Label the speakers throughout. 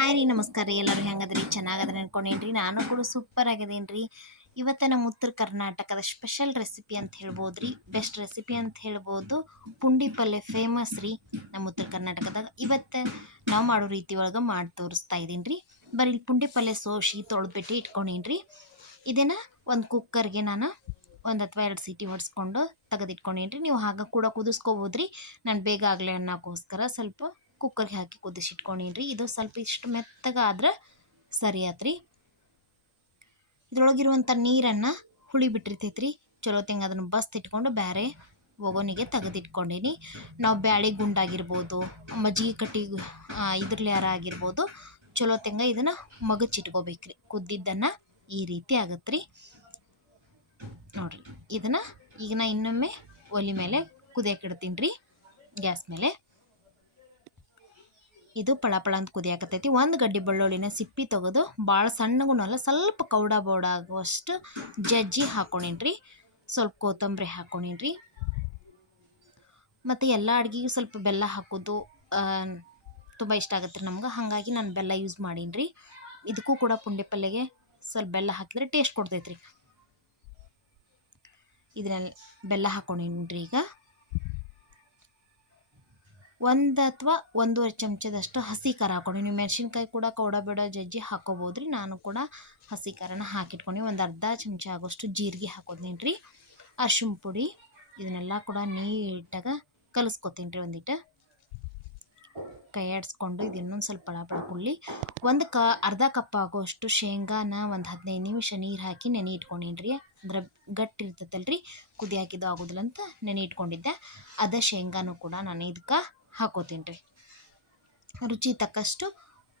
Speaker 1: Hi ರೀ, ನಮಸ್ಕಾರ ರೀ. ಎಲ್ಲರೂ ಹೆಂಗದ್ರಿ? ಚೆನ್ನಾಗದ್ರಿ ಅನ್ಕೊಂಡೇನ್ರಿ. ನಾನು ಕೂಡ ಸೂಪರ್ ಆಗಿದ್ದೀನಿ ರೀ ಇವತ್ತು ನಮ್ಮ ಉತ್ತರ ಕರ್ನಾಟಕದ ಸ್ಪೆಷಲ್ ರೆಸಿಪಿ ಅಂತ ಹೇಳ್ಬೋದು ರೀ ಬೆಸ್ಟ್ ರೆಸಿಪಿ ಅಂತ ಹೇಳ್ಬೋದು. ಪುಂಡಿ ಪಲ್ಯ ಫೇಮಸ್ ರೀ ನಮ್ಮ ಉತ್ತರ ಕರ್ನಾಟಕದಾಗ. ಇವತ್ತು ನಾವು ಮಾಡೋ ರೀತಿ ಒಳಗೆ ಮಾಡಿ ತೋರಿಸ್ತಾ ಇದ್ದೀನಿ ರೀ ಬರೀ ಪುಂಡಿ ಪಲ್ಯ ಸೋಸಿ ತೊಳೆದ್ಬಿಟ್ಟು ಇಟ್ಕೊಂಡೀನಿ ರೀ ಇದನ್ನು ಒಂದು ಕುಕ್ಕರ್ಗೆ ನಾನು ಒಂದು ಅಥವಾ ಎರಡು ಸೀಟಿ ಹೊಡೆಸ್ಕೊಂಡು ತೆಗೆದಿಟ್ಕೊಂಡೀನಿ ರೀ ನೀವು ಹಾಗೆ ಕೂಡ ಕುದಿಸ್ಕೋಬೋದು ರೀ ನಾನು ಬೇಗ ಆಗಲಿ ಅನ್ನೋಕ್ಕೋಸ್ಕರ ಸ್ವಲ್ಪ ಕುಕ್ಕರ್ಗೆ ಹಾಕಿ ಕುದಿಸಿಟ್ಕೊಂಡೀನಿ ರೀ ಇದು ಸ್ವಲ್ಪ ಇಷ್ಟು ಮೆತ್ತಗಾದ್ರೆ ಸರಿ ಆತ್ರಿ ಇದ್ರೊಳಗಿರುವಂಥ ನೀರನ್ನು ಹುಳಿ ಬಿಟ್ಟಿರ್ತೈತ್ರಿ. ಚಲೋ ತೆಂಗ ಅದನ್ನು ಬಸ್ತಿಟ್ಕೊಂಡು ಬೇರೆ ಒಗೋನಿಗೆ ತೆಗೆದಿಟ್ಕೊಂಡೀನಿ. ನಾವು ಬ್ಯಾಳೆ ಗುಂಡಾಗಿರ್ಬೋದು ಮಜ್ಜಿಗೆ ಕಟ್ಟಿ ಇದ್ರಲ್ಯಾರ ಆಗಿರ್ಬೋದು, ಚಲೋ ತೆಂಗ ಇದನ್ನು ಮಗಚಿಟ್ಕೋಬೇಕ್ರಿ. ಕುದ್ದಿದ್ದನ್ನು ಈ ರೀತಿ ಆಗತ್ತೆ ರೀ ನೋಡಿರಿ, ಇದನ್ನು ಈಗ ನಾ ಇನ್ನೊಮ್ಮೆ ಒಲೆ ಮೇಲೆ ಕುದಿಯಕ್ಕೆ ಇಡ್ತೀನಿ ರೀ ಗ್ಯಾಸ್ ಮೇಲೆ. ಇದು ಪಳಪಳ ಪಳ ಅಂತ ಕುದಿಯಾಕತ್ತೈತಿ ಒಂದು ಗಡ್ಡಿ ಬೆಳ್ಳುಳ್ಳಿನ ಸಿಪ್ಪಿ ತೆಗೆದು ಭಾಳ ಸಣ್ಣಗುನಲ್ಲ ಸ್ವಲ್ಪ ಕೌಡ ಬೌಡ ಆಗುವಷ್ಟು ಜಜ್ಜಿ ಹಾಕೊಂಡಿನ್ರಿ ಸ್ವಲ್ಪ ಕೊತ್ತಂಬರಿ ಹಾಕೊಂಡಿನ್ರಿ ಮತ್ತು ಎಲ್ಲ ಅಡುಗೆಗೂ ಸ್ವಲ್ಪ ಬೆಲ್ಲ ಹಾಕೋದು ತುಂಬ ಇಷ್ಟ ಆಗುತ್ತೆ ರೀ ನಮ್ಗೆ. ಹಾಗಾಗಿ ನಾನು ಬೆಲ್ಲ ಯೂಸ್ ಮಾಡೀನಿ ಇದಕ್ಕೂ ಕೂಡ ಪುಂಡಿ ಪಲ್ಯಗೆ ಸ್ವಲ್ಪ ಬೆಲ್ಲ ಹಾಕಿದರೆ ಟೇಸ್ಟ್ ಕೊಡ್ತೈತ್ರಿ. ಇದನ್ನೆಲ್ಲ ಬೆಲ್ಲ ಹಾಕೊಂಡಿನ್ರಿ ಈಗ. ಒಂದು ಅಥವಾ ಒಂದೂವರೆ ಚಮಚದಷ್ಟು ಹಸಿ ಖಾರ ಹಾಕ್ಕೊಂಡು, ನೀವು ಮೆಣಸಿನ್ಕಾಯಿ ಕೂಡ ಕೌಡಬೇಡ ಜಜ್ಜಿ ಹಾಕೋಬೋದು ರೀ ನಾನು ಕೂಡ ಹಸಿ ಖಾರನ ಹಾಕಿಟ್ಕೊಂಡು ಒಂದು ಅರ್ಧ ಚಮಚ ಆಗೋಷ್ಟು ಜೀರಿಗೆ ಹಾಕೋತೀನಿ ರೀ ಅರ್ಶಿಣ ಪುಡಿ ಇದನ್ನೆಲ್ಲ ಕೂಡ ನೀಟಾಗಿ ಕಲಿಸ್ಕೊತೀನಿ ರೀ ಒಂದಿಟ್ಟು ಕೈ ಆಡಿಸ್ಕೊಂಡು ಇದು ಇನ್ನೊಂದು ಸ್ವಲ್ಪ ಪಳ ಪಳ ಕುಳ್ಳಿ ಒಂದು ಕ, ಅರ್ಧ ಕಪ್ ಆಗೋಷ್ಟು ಶೇಂಗಾನ ಒಂದು ಹದಿನೈದು ನಿಮಿಷ ನೀರು ಹಾಕಿ ನೆನೆ ಇಟ್ಕೊಂಡೀನಿ ರೀ ಅಂದ್ರೆ ಗಟ್ಟಿ ಇರ್ತೈತಲ್ಲ ರೀ ಕುದಿ ಹಾಕಿದ್ದು ಆಗೋದಿಲ್ಲ ಅಂತ ನೆನೆ ಇಟ್ಕೊಂಡಿದ್ದೆ. ಅದ ಶೇಂಗಾನು ಕೂಡ ನಾನು ಇದಕ್ಕೆ ಹಾಕೋತೀನಿ ರೀ ರುಚಿ ತಕ್ಕಷ್ಟು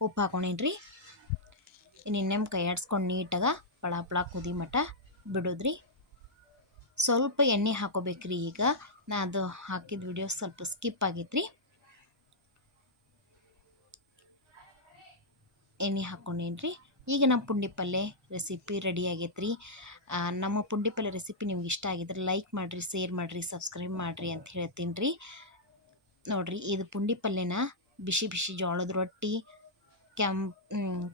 Speaker 1: ಉಪ್ಪು ಹಾಕೊಂಡೀನಿ ರೀ ಇನ್ನೆಮ್ ಕೈ ಆಡಿಸ್ಕೊಂಡು ನೀಟಾಗ ಪಳ ಪಳ ಕುದಿ ಮಠ ಬಿಡೋದ್ರಿ. ಸ್ವಲ್ಪ ಎಣ್ಣೆ ಹಾಕೋಬೇಕ್ರಿ ಈಗ. ನಾ ಅದು ಹಾಕಿದ ವಿಡಿಯೋ ಸ್ವಲ್ಪ ಸ್ಕಿಪ್ ಆಗೈತ್ರಿ. ಎಣ್ಣೆ ಹಾಕೊಂಡೇನು ರೀ ಈಗ ನಮ್ಮ ಪುಂಡಿ ಪಲ್ಯ ರೆಸಿಪಿ ರೆಡಿ ಆಗೈತ್ರಿ. ನಮ್ಮ ಪುಂಡಿ ಪಲ್ಯ ರೆಸಿಪಿ ನಿಮ್ಗೆ ಇಷ್ಟ ಆಗಿದ್ರೆ ಲೈಕ್ ಮಾಡಿರಿ ಶೇರ್ ಮಾಡಿರಿ ಸಬ್ಸ್ಕ್ರೈಬ್ ಮಾಡಿರಿ ಅಂತ ಹೇಳ್ತೀನಿ ರೀ ನೋಡಿರಿ ಇದು ಪುಂಡಿ ಪಲ್ಯನ ಬಿಸಿ ಬಿಸಿ ಜೋಳದ ರೊಟ್ಟಿ, ಕೆಂಪ್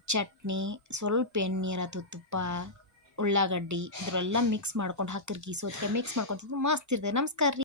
Speaker 1: ಚಟ್ನಿ, ಸ್ವಲ್ಪ ಎಣ್ಣೀರ ಅಥವಾ ತುಪ್ಪ ಉಳ್ಳಾಗಡ್ಡಿ ಇದರೆಲ್ಲ ಮಿಕ್ಸ್ ಮಾಡ್ಕೊಂಡು ಹಾಕಿರಿ ಗೀಸೋದಕ್ಕೆ ಮಿಕ್ಸ್ ಮಾಡ್ಕೊತಿದ್ದು ಮಸ್ತ್ ಇರ್ತದೆ. ನಮಸ್ಕಾರ ರೀ.